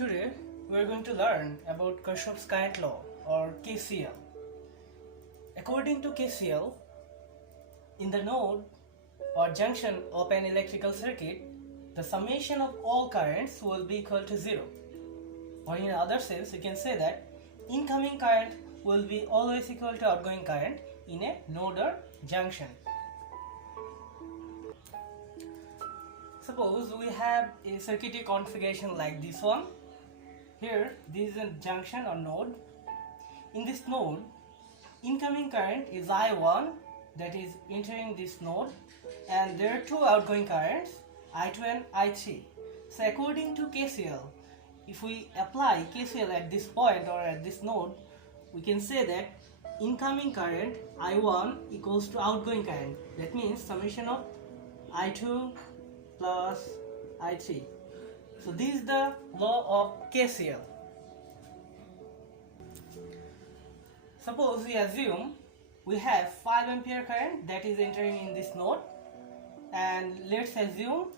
Today we are going to learn about Kirchhoff's current law or KCL. According to KCL, in the node or junction of an electrical circuit, the summation of all currents will be equal to 0. Or in other sense, you can say that incoming current will be always equal to outgoing current in a node or junction. Suppose we have a circuitry configuration like this one. Here, this is a junction or node. In this node, incoming current is I1, that is entering this node, and there are two outgoing currents, I2 and I3. So according to KCL, if we apply KCL at this point or at this node, we can say that incoming current I1 equals to outgoing current. That means summation of I2 plus I3. So this is the law of KCL. Suppose we assume we have 5 ampere current that is entering in this node, and let's assume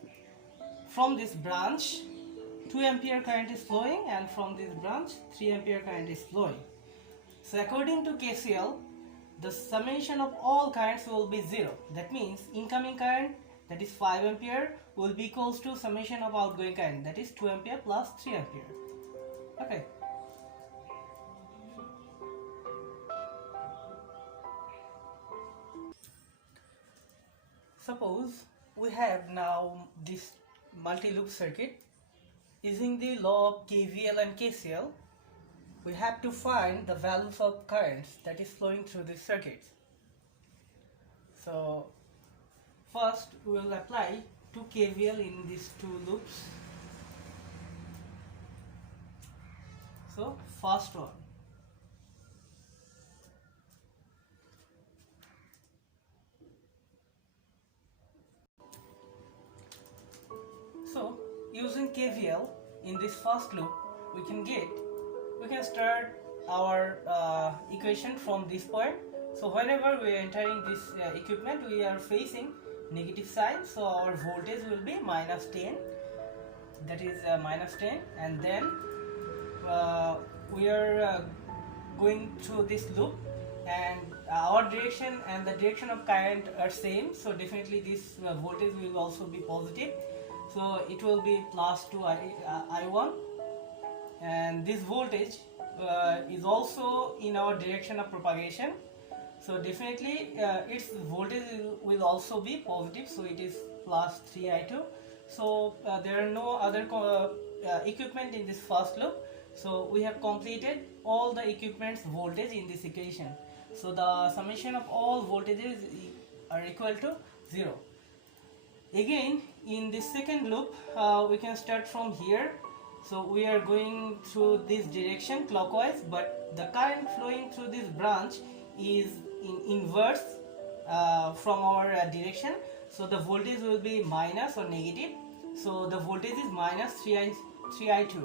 from this branch 2 ampere current is flowing, and from this branch 3 ampere current is flowing. So according to KCL, the summation of all currents will be 0. That means incoming current, that is 5 ampere, will be equals to summation of outgoing current, that is 2 ampere plus 3 ampere. Okay. Suppose we have now this multi-loop circuit. Using the law of KVL and KCL, we have to find the values of currents that is flowing through this circuit. So first we will apply 2 KVL in these two loops. So first one. So using KVL in this first loop, we can start our equation from this point. So whenever we are entering this equipment, we are facing negative sign, so our voltage will be minus 10, that is minus 10, and then we are going through this loop, and our direction and the direction of current are same, so definitely this voltage will also be positive, so it will be plus 2 I1, and this voltage is also in our direction of propagation. So definitely its voltage will also be positive, so it is plus 3I2. So there are no other equipment in this first loop, so we have completed all the equipment's voltage in this equation. So the summation of all voltages are equal to 0. Again, in this second loop, we can start from here. So we are going through this direction clockwise, but the current flowing through this branch is in inverse from our direction, so the voltage will be minus or negative, so the voltage is minus 3I2.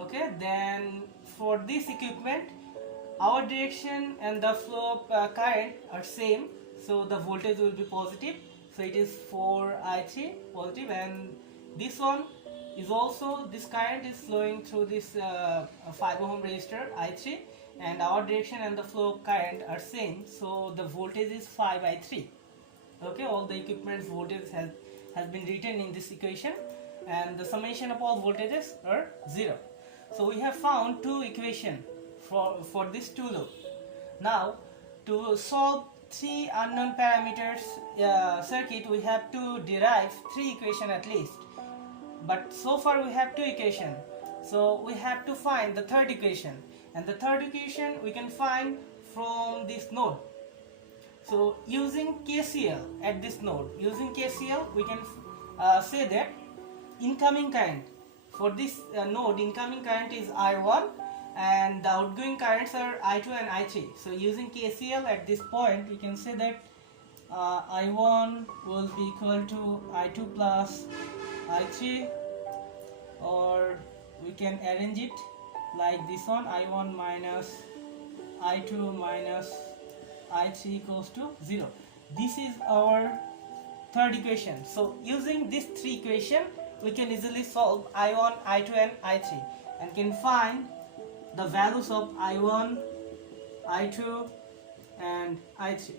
Okay, then for this equipment, our direction and the flow of current are same, so the voltage will be positive, so it is 4I3 positive, and this one is also, this current is flowing through this 5 ohm resistor I3, and our direction and the flow of current are same, so the voltage is 5I3. Okay, all the equipment's voltage has been written in this equation, and the summation of all voltages are 0. So we have found two equations for this two loop. Now to solve 3 unknown parameters circuit, we have to derive 3 equations at least, but so far we have 2 equations, so we have to find the third equation, and the third equation we can find from this node. So using KCL at this node, using KCL we can say that incoming current for this node, incoming current is I1, and the outgoing currents are I2 and I3. So using KCL at this point, we can say that I1 will be equal to I2 plus I3, or we can arrange it like this one, I1 minus I2 minus I3 equals to 0. This is our third equation. So using these 3 equations, we can easily solve I1, I2 and I3 and can find the values of I1, I2 and I3.